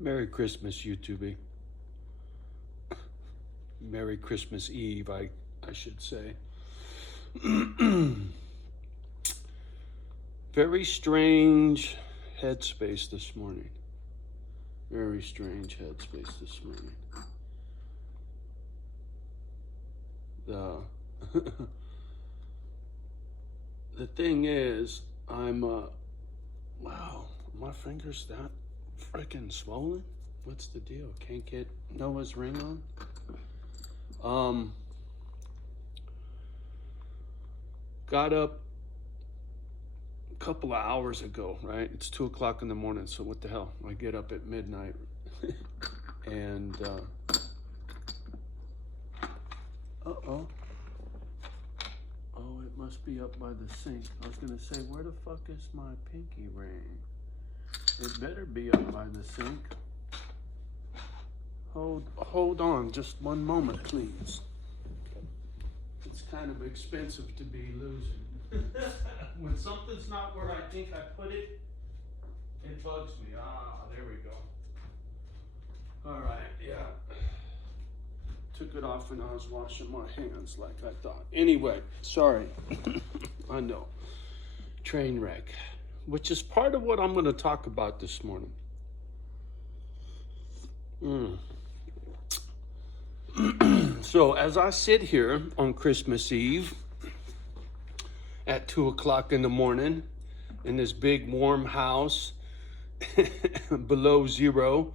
Merry Christmas, YouTube. Merry Christmas Eve, I should say. Very strange headspace this morning. Very strange headspace this morning. The thing is, wow, my finger's that freaking swollen? What's the deal? Can't get Noah's ring on? Got up a couple of hours ago, right? It's 2 o'clock in the morning, so what the hell? I get up at midnight and, uh-oh. Oh, it must be up by the sink. I was gonna say, where the fuck is my pinky ring? It better be up by the sink. Hold on, just one moment, please. It's kind of expensive to be losing. When something's not where I think I put it, it bugs me. Ah, there we go. All right, yeah. Took it off when I was washing my hands like I thought. Anyway, sorry. I know. Train wreck, which is part of what I'm going to talk about this morning. So as I sit here on Christmas Eve at 2 o'clock in the morning in this big warm house below zero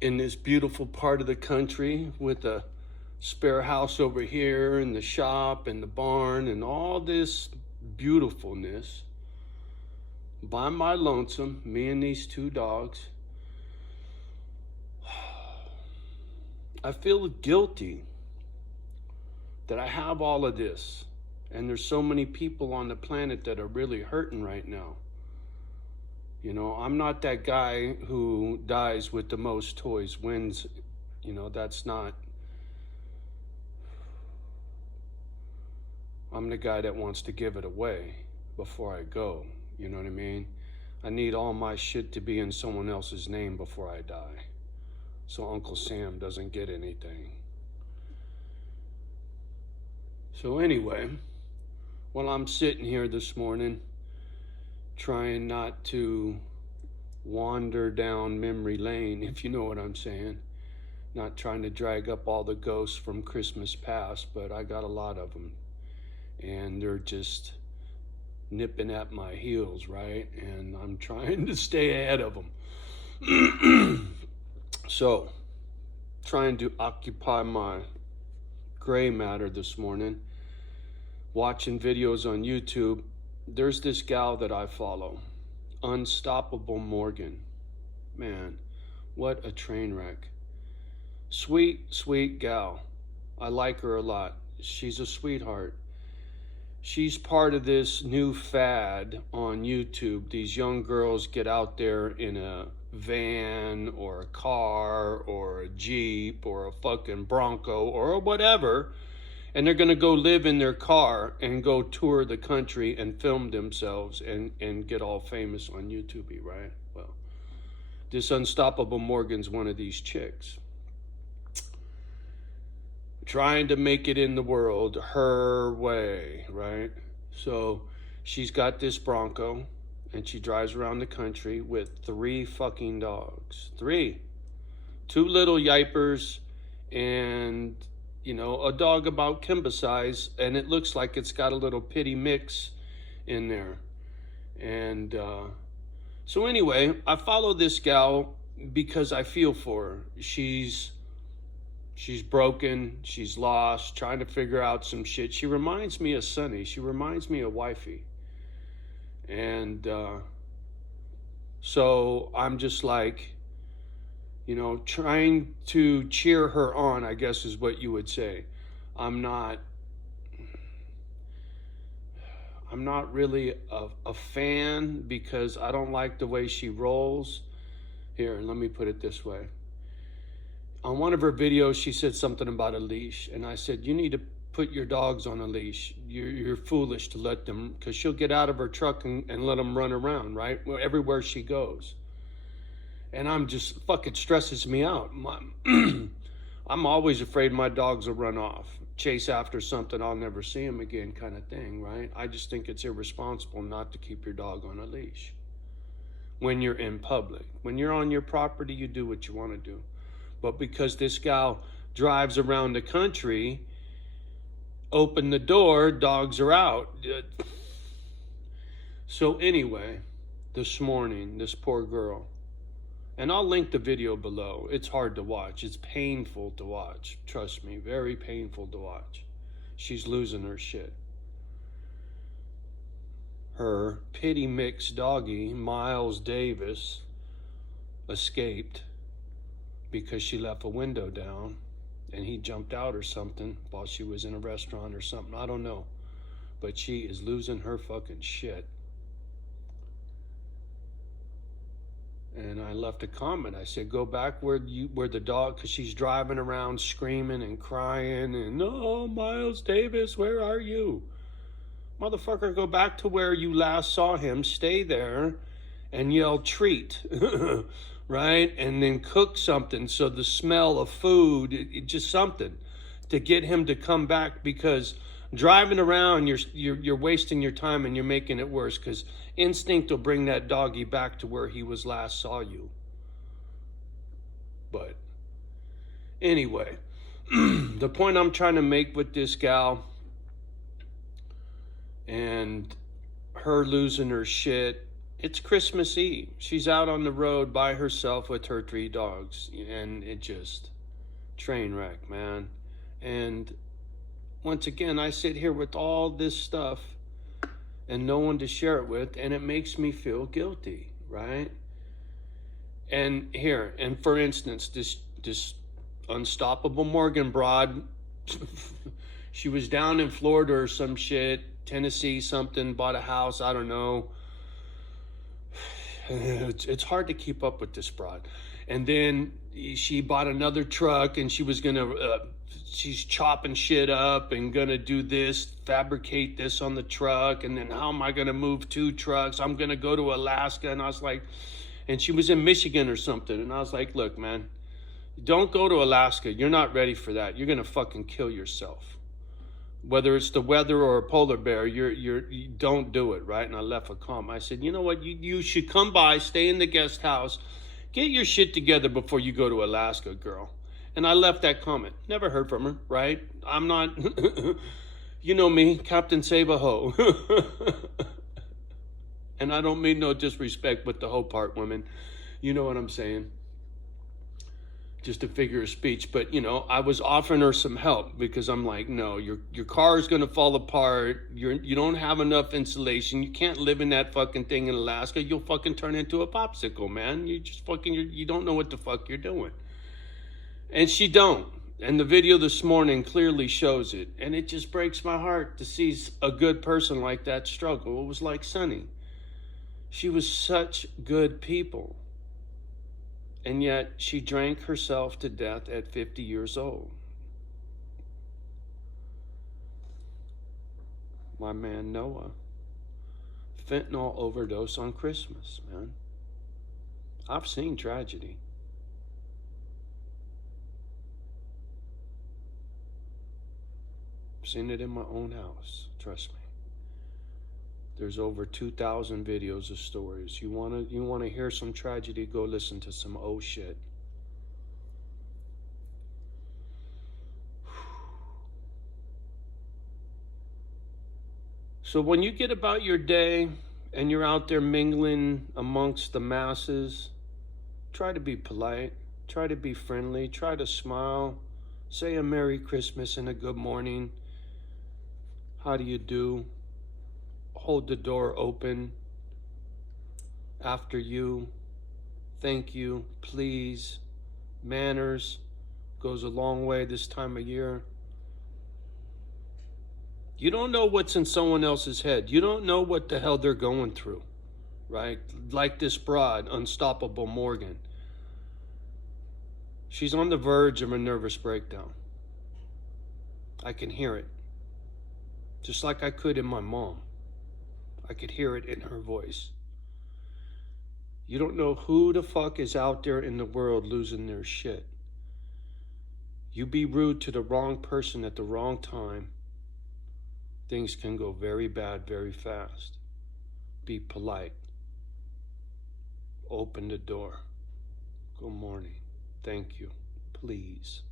in this beautiful part of the country with a spare house over here and the shop and the barn and all this beautifulness by my lonesome, me and these two dogs, I feel guilty that I have all of this, and there's so many people on the planet that are really hurting right now. You know, I'm not that guy who dies with the most toys, wins. You know, that's not. I'm the guy that wants to give it away before I go. You know what I mean? I need all my shit to be in someone else's name before I die, so Uncle Sam doesn't get anything. So anyway, while I'm sitting here this morning, trying not to wander down memory lane, if you know what I'm saying, not trying to drag up all the ghosts from Christmas past, but I got a lot of them, and they're just nipping at my heels, right? And I'm trying to stay ahead of them. So, trying to occupy my gray matter this morning, watching videos on YouTube. There's this gal that I follow, Unstoppable Morgan. Man, what a train wreck. Sweet, sweet gal. I like her a lot. She's a sweetheart. She's part of this new fad on YouTube. These young girls get out there in a van or a car or a Jeep or a fucking Bronco or whatever, and they're going to go live in their car and go tour the country and film themselves and get all famous on YouTube, right? Well, this Unstoppable Morgan's one of these chicks, trying to make it in the world her way, right? So she's got this Bronco, and she drives around the country with 3 fucking dogs. 3. 2 little yipers and, you know, a dog about Kimba size, and it looks like it's got a little pitty mix in there. And so anyway, I follow this gal because I feel for her. She's broken, she's lost, trying to figure out some shit. She reminds me of Sunny. She reminds me of Wifey. And so I'm just like, you know, trying to cheer her on, I guess is what you would say. I'm not really a fan because I don't like the way she rolls. Here, let me put it this way. On one of her videos, she said something about a leash, and I said, you need to put your dogs on a leash. You're foolish to let them, because she'll get out of her truck and let them run around, right? Well, everywhere she goes. And I'm just fucking stresses me out. I'm always afraid my dogs will run off, chase after something, I'll never see him again, kind of thing, right? I just think it's irresponsible not to keep your dog on a leash when you're in public. When you're on your property, you do what you want to do. But because this gal drives around the country, open the door, dogs are out. So anyway, this morning, this poor girl, and I'll link the video below. It's hard to watch. It's painful to watch. Trust me, very painful to watch. She's losing her shit. Her pity mix doggy, Miles Davis, escaped because she left a window down and he jumped out or something while she was in a restaurant or something. I don't know. But she is losing her fucking shit. And I left a comment. I said, go back where the dog, because she's driving around screaming and crying and, oh, Miles Davis, where are you? Motherfucker, go back to where you last saw him, stay there, and yell treat, right? And then cook something so the smell of food, just something to get him to come back, because driving around, you're wasting your time and you're making it worse, because instinct will bring that doggy back to where he was last saw you. But anyway, the point I'm trying to make with this gal and her losing her shit, it's Christmas Eve. She's out on the road by herself with her 3 dogs, and it just train wreck, man. And once again, I sit here with all this stuff and no one to share it with, and it makes me feel guilty, right? And here, and for instance, this unstoppable Morgan broad, she was down in Florida or some shit, Tennessee something, bought a house, I don't know. It's hard to keep up with this broad. And then she bought another truck, and she was gonna she's chopping shit up and gonna do this, fabricate this on the truck, and then how am I gonna move 2 trucks? I'm gonna go to Alaska. And I was like, and she was in Michigan or something, and I was like, look, man, don't go to Alaska. You're not ready for that. You're gonna fucking kill yourself. Whether it's the weather or a polar bear, you don't do it, right? And I left a comment. I said, you know what, you should come by, stay in the guest house, get your shit together before you go to Alaska, girl. And I left that comment. Never heard from her, right? I'm not, you know me, Captain Save-A-Ho. And I don't mean no disrespect with the hoe part, women. You know what I'm saying. Just a figure of speech. But, you know, I was offering her some help because I'm like, no, your car is going to fall apart. You don't have enough insulation. You can't live in that fucking thing in Alaska. You'll fucking turn into a popsicle, man. You just fucking, you don't know what the fuck you're doing. And she don't. And the video this morning clearly shows it. And it just breaks my heart to see a good person like that struggle. It was like Sunny. She was such good people. And yet she drank herself to death at 50 years old. My man Noah. Fentanyl overdose on Christmas, man. I've seen tragedy. I've seen it in my own house, trust me. There's over 2,000 videos of stories. You wanna hear some tragedy, go listen to some old shit. So when you get about your day and you're out there mingling amongst the masses, try to be polite, try to be friendly, try to smile, say a Merry Christmas and a good morning. How do you do? Hold the door open after you. Thank you, please. Manners goes a long way this time of year. You don't know what's in someone else's head. You don't know what the hell they're going through, right? Like this broad, Unstoppable Morgan. She's on the verge of a nervous breakdown. I can hear it. Just like I could in my mom. I could hear it in her voice. You don't know who the fuck is out there in the world losing their shit. You be rude to the wrong person at the wrong time, things can go very bad very fast. Be polite. Open the door. Good morning. Thank you. Please.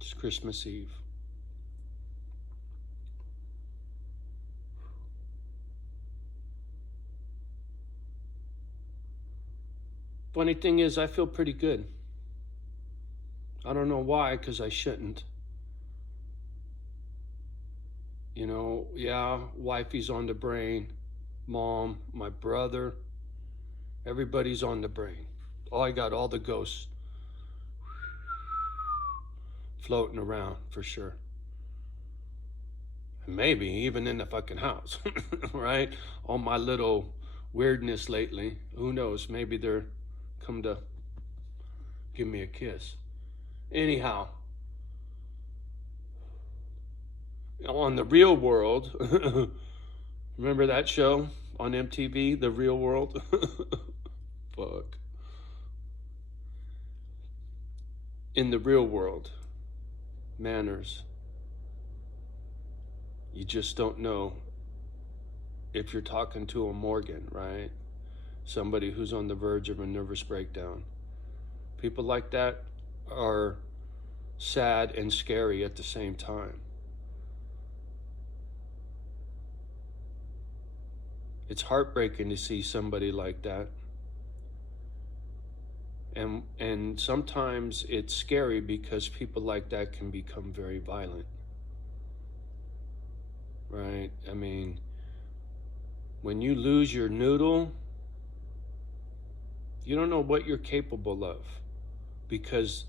It's Christmas Eve. Funny thing is, I feel pretty good. I don't know why, because I shouldn't. You know, yeah, wifey's on the brain, mom, my brother, everybody's on the brain. Oh, I got all the ghosts floating around for sure. And maybe even in the fucking house, right? All my little weirdness lately. Who knows? Maybe they're come to give me a kiss. Anyhow, on The Real World, remember that show on MTV, The Real World? Fuck. In the real world, manners, you just don't know if you're talking to a Morgan, right? Somebody who's on the verge of a nervous breakdown. People like that are sad and scary at the same time. It's heartbreaking to see somebody like that. And sometimes it's scary because people like that can become very violent. Right? I mean, when you lose your noodle, you don't know what you're capable of because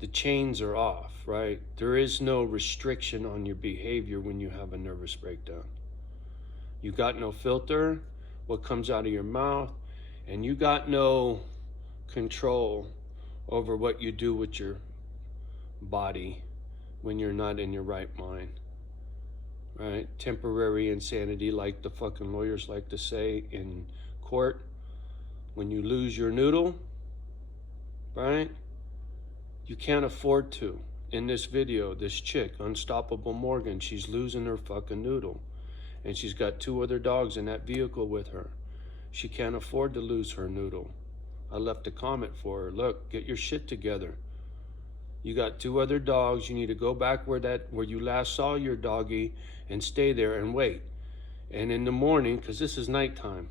the chains are off, right? There is no restriction on your behavior when you have a nervous breakdown. You got no filter, what comes out of your mouth, and you got no control over what you do with your body when you're not in your right mind, right? Temporary insanity, like the fucking lawyers like to say in court. When you lose your noodle, right? You can't afford to. In this video, this chick, Unstoppable Morgan, she's losing her fucking noodle. And she's got 2 other dogs in that vehicle with her. She can't afford to lose her noodle. I left a comment for her. Look, get your shit together. You got 2 other dogs. You need to go back where you last saw your doggy and stay there and wait. And in the morning, because this is nighttime,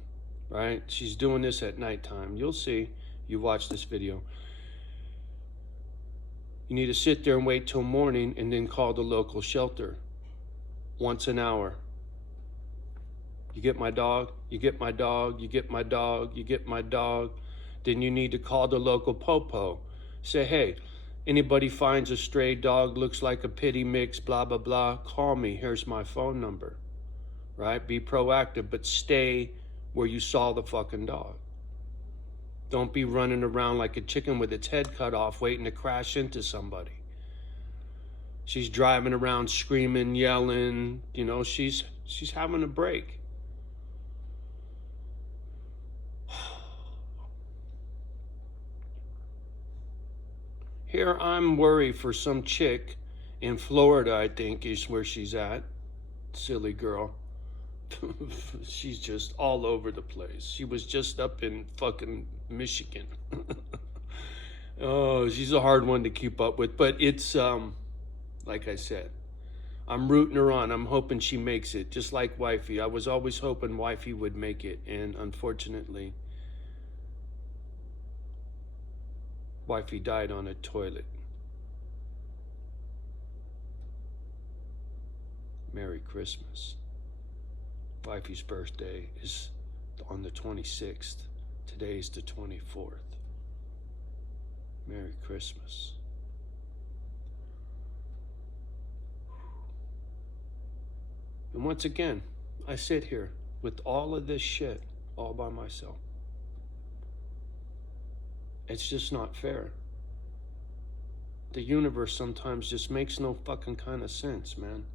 right? She's doing this at nighttime. You'll see. You watch this video. You need to sit there and wait till morning and then call the local shelter once an hour. You get my dog, you get my dog, you get my dog, you get my dog. Then you need to call the local popo. Say, hey, anybody finds a stray dog, looks like a pity mix, blah, blah, blah, call me. Here's my phone number, right? Be proactive, but stay where you saw the fucking dog. Don't be running around like a chicken with its head cut off waiting to crash into somebody. She's driving around screaming, yelling, you know, she's having a break. Here I'm worried for some chick in Florida, I think is where she's at. Silly girl. She's just all over the place. She was just up in fucking Michigan. Oh, she's a hard one to keep up with, but it's like I said, I'm rooting her on. I'm hoping she makes it, just like wifey. I was always hoping wifey would make it, and unfortunately, wifey died on a toilet. Merry Christmas. Wifey's birthday is on the 26th. Today's the 24th. Merry Christmas. And once again, I sit here with all of this shit all by myself. It's just not fair. The universe sometimes just makes no fucking kind of sense, man.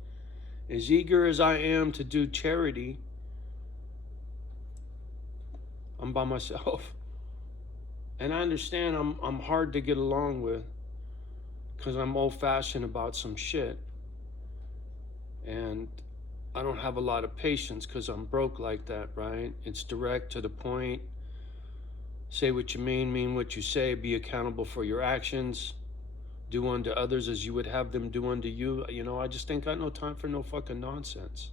As eager as I am to do charity, I'm by myself. And I understand I'm hard to get along with because I'm old-fashioned about some shit. And I don't have a lot of patience because I'm broke like that, right? It's direct to the point. Say what you mean what you say, be accountable for your actions, do unto others as you would have them do unto you. You know, I just ain't got no time for no fucking nonsense.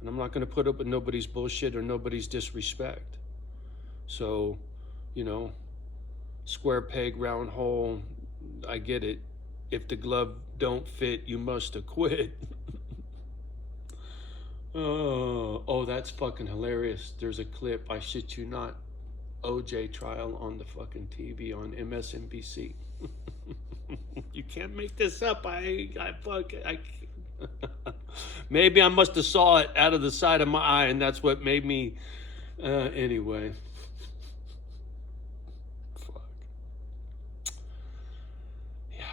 And I'm not going to put up with nobody's bullshit or nobody's disrespect. So, you know, square peg, round hole, I get it. If the glove don't fit, you must have quit. Oh, that's fucking hilarious. There's a clip, I shit you not, OJ trial on the fucking TV on MSNBC. You can't make this up. Maybe I must have saw it out of the side of my eye, and that's what made me. Anyway. Fuck. Yeah.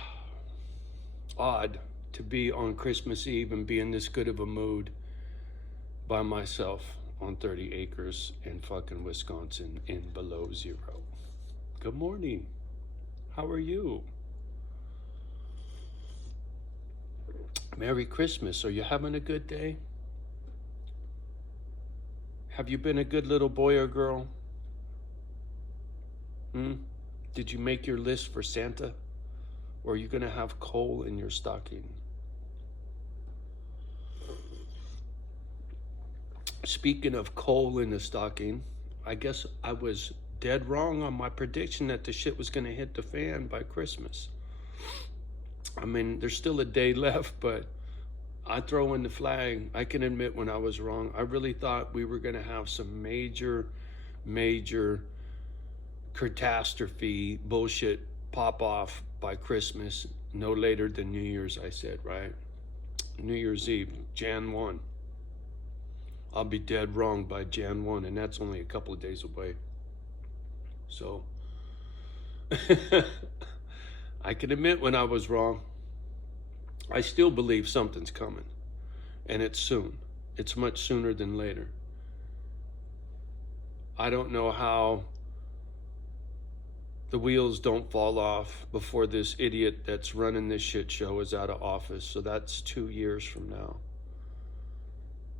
Odd to be on Christmas Eve and be in this good of a mood by myself on 30 acres in fucking Wisconsin in below zero. Good morning. How are you? Merry Christmas. Are you having a good day? Have you been a good little boy or girl? Did you make your list for Santa? Or are you going to have coal in your stocking? Speaking of coal in the stocking, I guess I was dead wrong on my prediction that the shit was going to hit the fan by Christmas. I mean, there's still a day left, but I throw in the flag. I can admit when I was wrong. I really thought we were going to have some major catastrophe bullshit pop off by Christmas, no later than New Year's, I said, right? New Year's Eve, Jan 1. I'll be dead wrong by Jan 1, and that's only a couple of days away. So, I can admit when I was wrong. I still believe something's coming, and it's soon. It's much sooner than later. I don't know how the wheels don't fall off before this idiot that's running this shit show is out of office. So that's 2 years from now.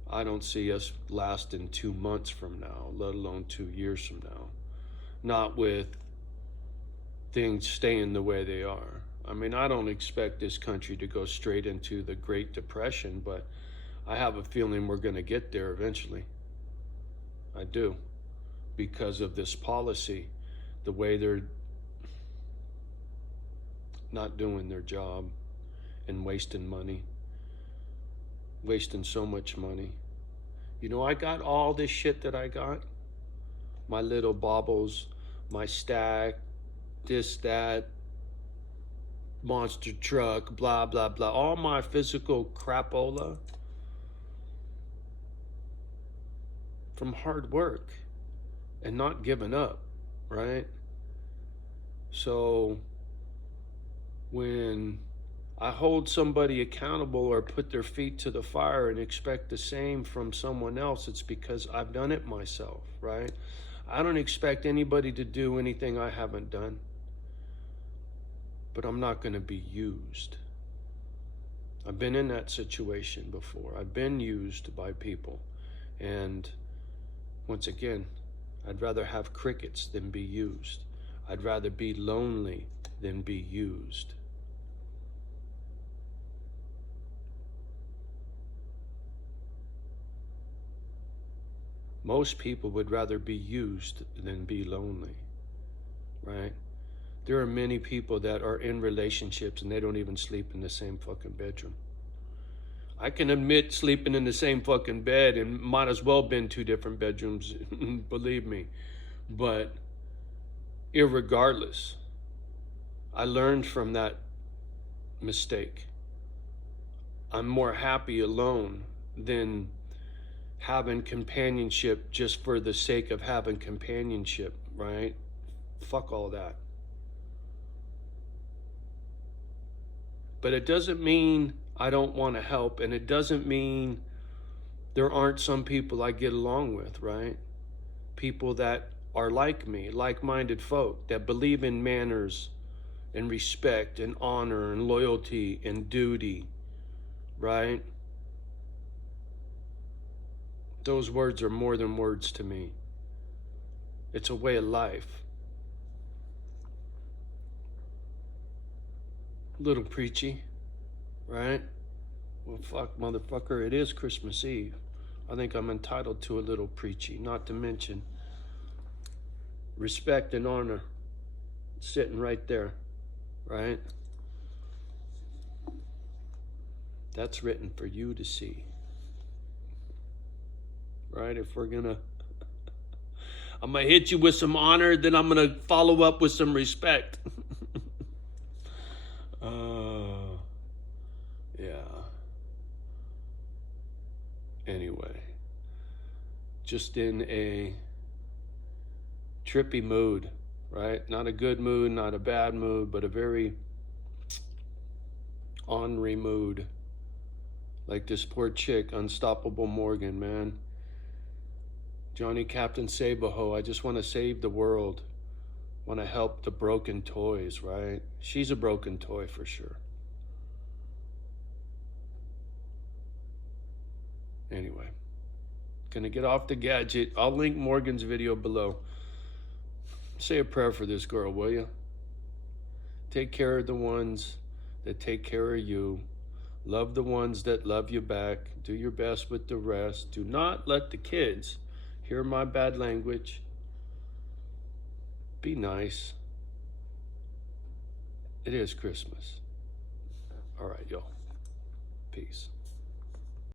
I don't see us lasting 2 months from now, let alone 2 years from now. Not with things staying the way they are. I mean, I don't expect this country to go straight into the Great Depression, but I have a feeling we're going to get there eventually. I do. Because of this policy, the way they're not doing their job and wasting money. Wasting so much money. You know, I got all this shit that I got. My little baubles, my stack, this, that, monster truck, blah, blah, blah. All my physical crapola from hard work and not giving up, right? So when I hold somebody accountable or put their feet to the fire and expect the same from someone else, it's because I've done it myself, right? I don't expect anybody to do anything I haven't done, but I'm not going to be used. I've been in that situation before. I've been used by people. And once again, I'd rather have crickets than be used. I'd rather be lonely than be used. Most people would rather be used than be lonely, right? There are many people that are in relationships and they don't even sleep in the same fucking bedroom. I can admit sleeping in the same fucking bed and might as well been 2 different bedrooms, believe me. But irregardless, I learned from that mistake. I'm more happy alone than having companionship just for the sake of having companionship, right? Fuck all that. But it doesn't mean I don't want to help, and it doesn't mean there aren't some people I get along with, right? people that are like me, like-minded folk that believe in manners and respect and honor and loyalty and duty, right? Those words are more than words to me. It's a way of life. A little preachy, right? Well, fuck, motherfucker, it is Christmas Eve. I think I'm entitled to a little preachy, not to mention respect and honor sitting right there, right? That's written for you to see, right? If we're gonna, I'm gonna hit you with some honor, then I'm gonna follow up with some respect. Yeah. Anyway, just in a trippy mood, right? Not a good mood, not a bad mood, but a very ornery mood. Like this poor chick, Unstoppable Morgan, man. Johnny Captain Sabaho, I just want to save the world. Want to help the broken toys, right? She's a broken toy for sure. Anyway, gonna get off the gadget. I'll link Morgan's video below. Say a prayer for this girl, will you? Take care of the ones that take care of you. Love the ones that love you back. Do your best with the rest. Do not let the kids hear my bad language. Be nice. It is Christmas. All right, y'all. Peace.